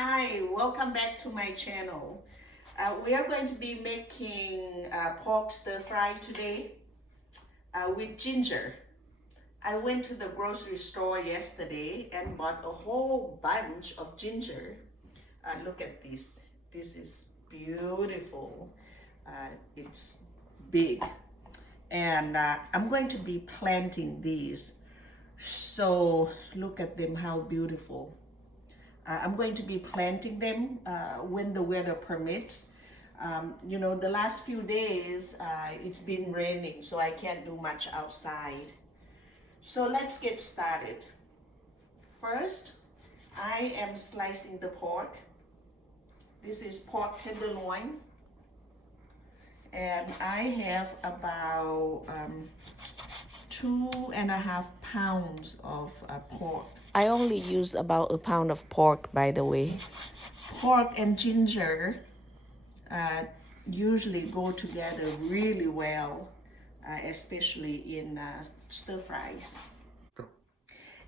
Hi, welcome back to my channel. We are going to be making pork stir fry today with ginger. I went to the grocery store yesterday and bought a whole bunch of ginger. Look at this. This is beautiful. It's big. And I'm going to be planting these. So look at them, how beautiful. I'm going to be planting them when the weather permits. The last few days it's been raining, so I can't do much outside. So let's get started. First, I am slicing the pork. This is pork tenderloin. And I have about 2.5 pounds of pork. I only use about a pound of pork, by the way. Pork and ginger usually go together really well, especially in stir fries.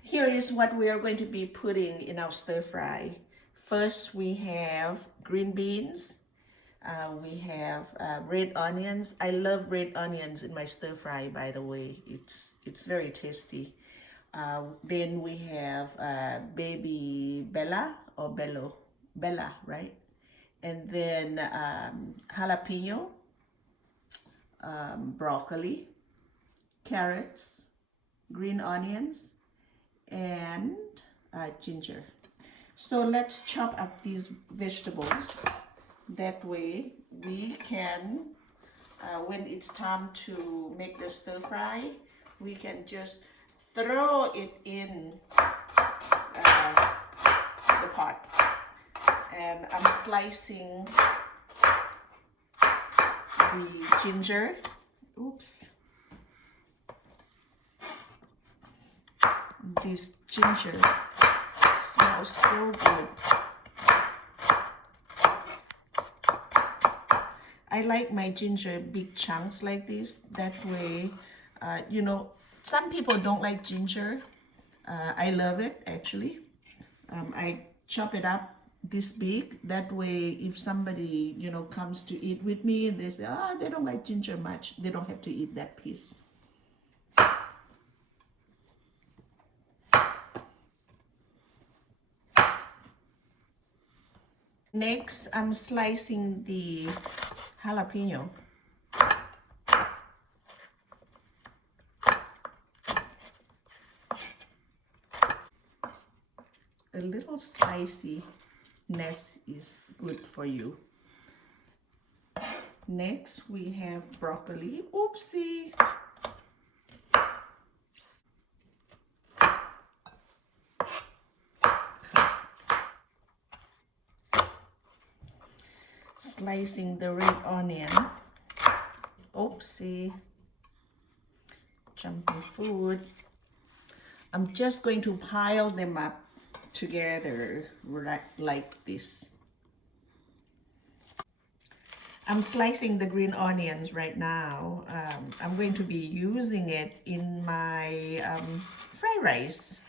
Here is what we are going to be putting in our stir fry. First, we have green beans. We have red onions. I love red onions in my stir fry, by the way. It's very tasty. Then we have baby Bella or Bella, right? And then jalapeno, broccoli, carrots, green onions, and ginger. So let's chop up these vegetables. That way we can, when it's time to make the stir fry, we can just throw it in the pot. And I'm slicing the ginger. Oops. These gingers smell so good. I like my ginger big chunks like this. That way, some people don't like ginger. I love it, actually. I chop it up this big. That way, if somebody, comes to eat with me, they say, they don't like ginger much. They don't have to eat that piece. Next, I'm slicing the jalapeno. A little spiciness is good for you. Next, we have broccoli. Oopsie. Slicing the red onion. Oopsie. Jumping food. I'm just going to pile them up together right like this. I'm slicing the green onions right now. I'm going to be using it in my fried rice.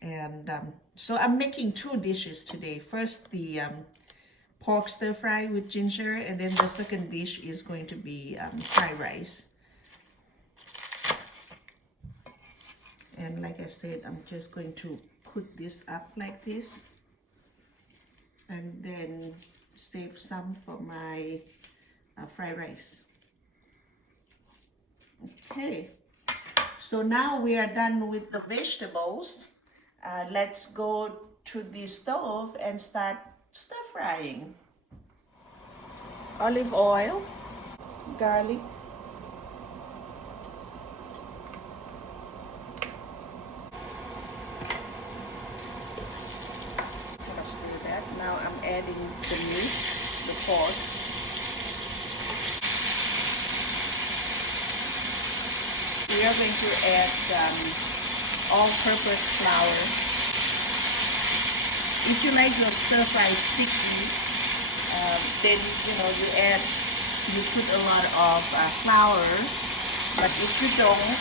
And so I'm making two dishes today. First, the pork stir fry with ginger, and then the second dish is going to be fried rice. And like I said, I'm just going to put this up like this and then save some for my fried rice. Okay, so now we are done with the vegetables. Let's go to the stove and start stir frying. Olive oil, garlic, now I'm adding the meat, the pork. We are going to add all-purpose flour. If you like your stir fry sticky, then you put a lot of flour. But if you don't,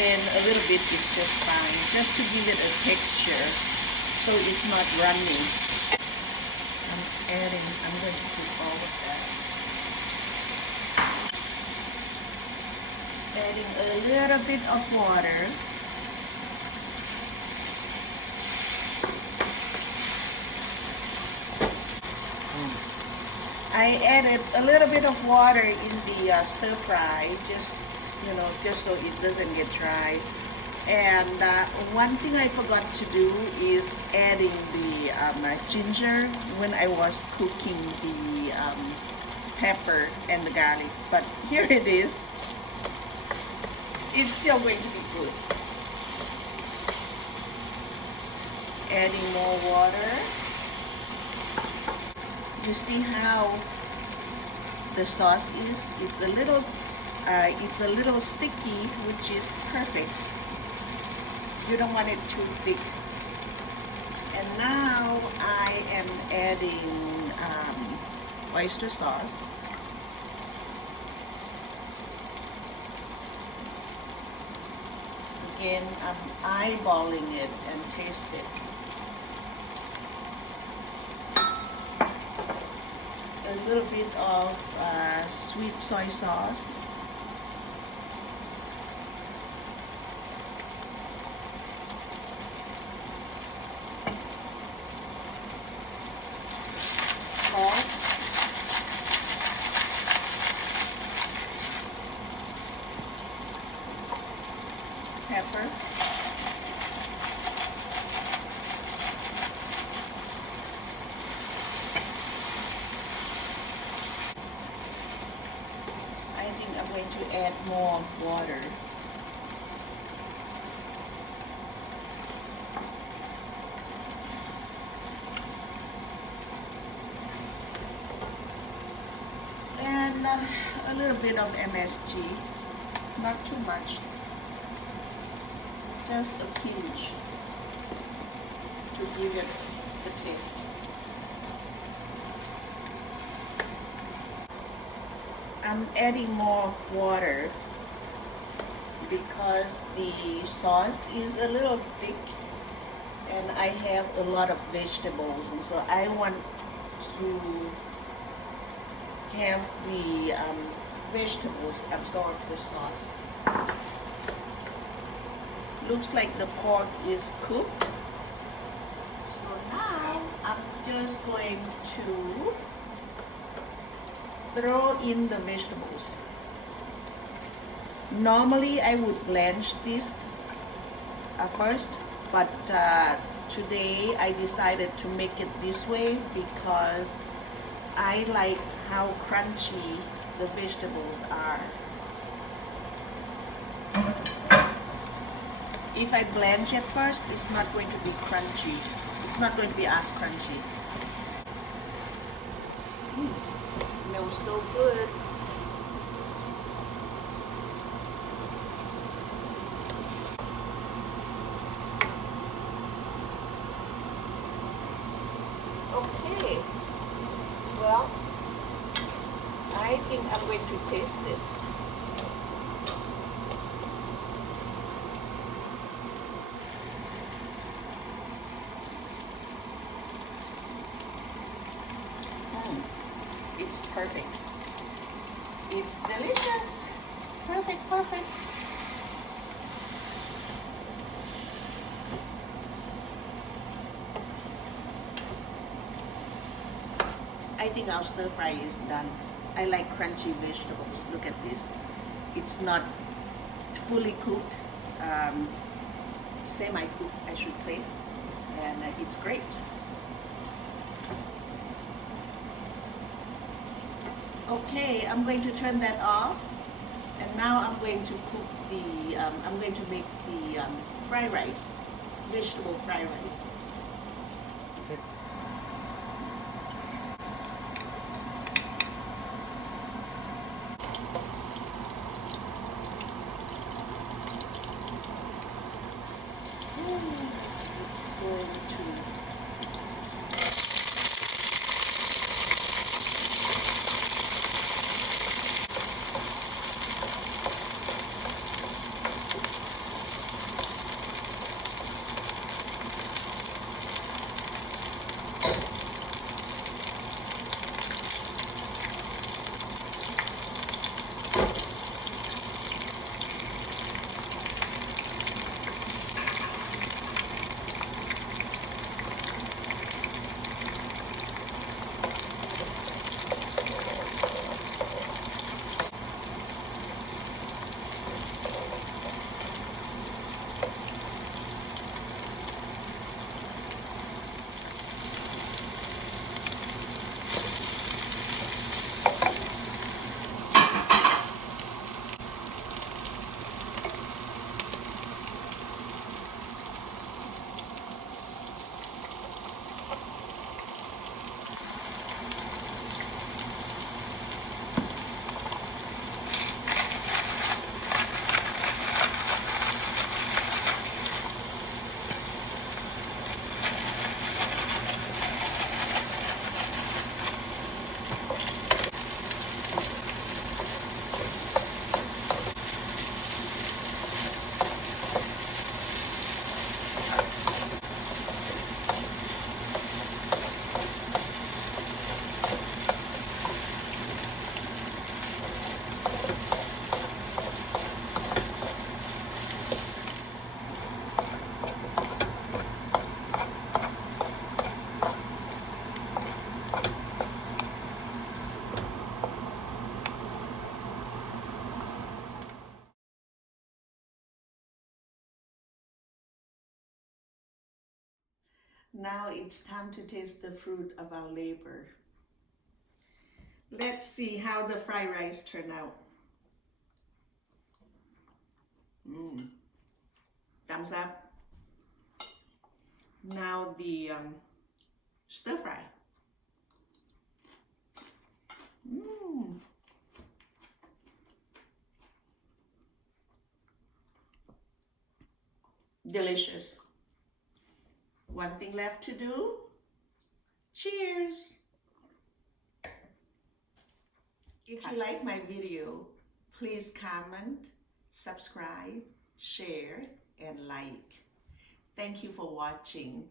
then a little bit is just fine, just to give it a texture. so it's not running. I'm going to put all of that. Adding a little bit of water. I added a little bit of water in the stir fry, just so it doesn't get dry. And one thing I forgot to do is adding the ginger when I was cooking the pepper and the garlic. But here it is. It's still going to be good. Adding more water. You see how the sauce is? It's a little sticky, which is perfect. You don't want it too thick. And now I am adding oyster sauce. Again, I'm eyeballing it and taste it. A little bit of sweet soy sauce. Salt. Pepper. I think I'm going to add more water. And a little bit of MSG, not too much, just a pinch to give it the taste. I'm adding more water because the sauce is a little thick and I have a lot of vegetables, and so I want to have the vegetables absorb the sauce. Looks like the pork is cooked. So now I'm just going to throw in the vegetables. Normally I would blanch this first, but today I decided to make it this way because I like how crunchy the vegetables are. If I blanch it first, it's not going to be crunchy. It's not going to be as crunchy. It smells so good. Okay. Well, I think I'm going to taste it. It's perfect. It's delicious. Perfect, perfect. I think our stir fry is done. I like crunchy vegetables. Look at this. It's not fully cooked, semi-cooked, I should say, and it's great. Okay, I'm going to turn that off, and now I'm going to cook the, I'm going to make the fried rice, vegetable fried rice. It's going to Now it's time to taste the fruit of our labor. Let's see how the fried rice turned out. Thumbs up. Now the stir fry. Delicious. One thing left to do. Cheers. If you like my video, please comment, subscribe, share, and like. Thank you for watching.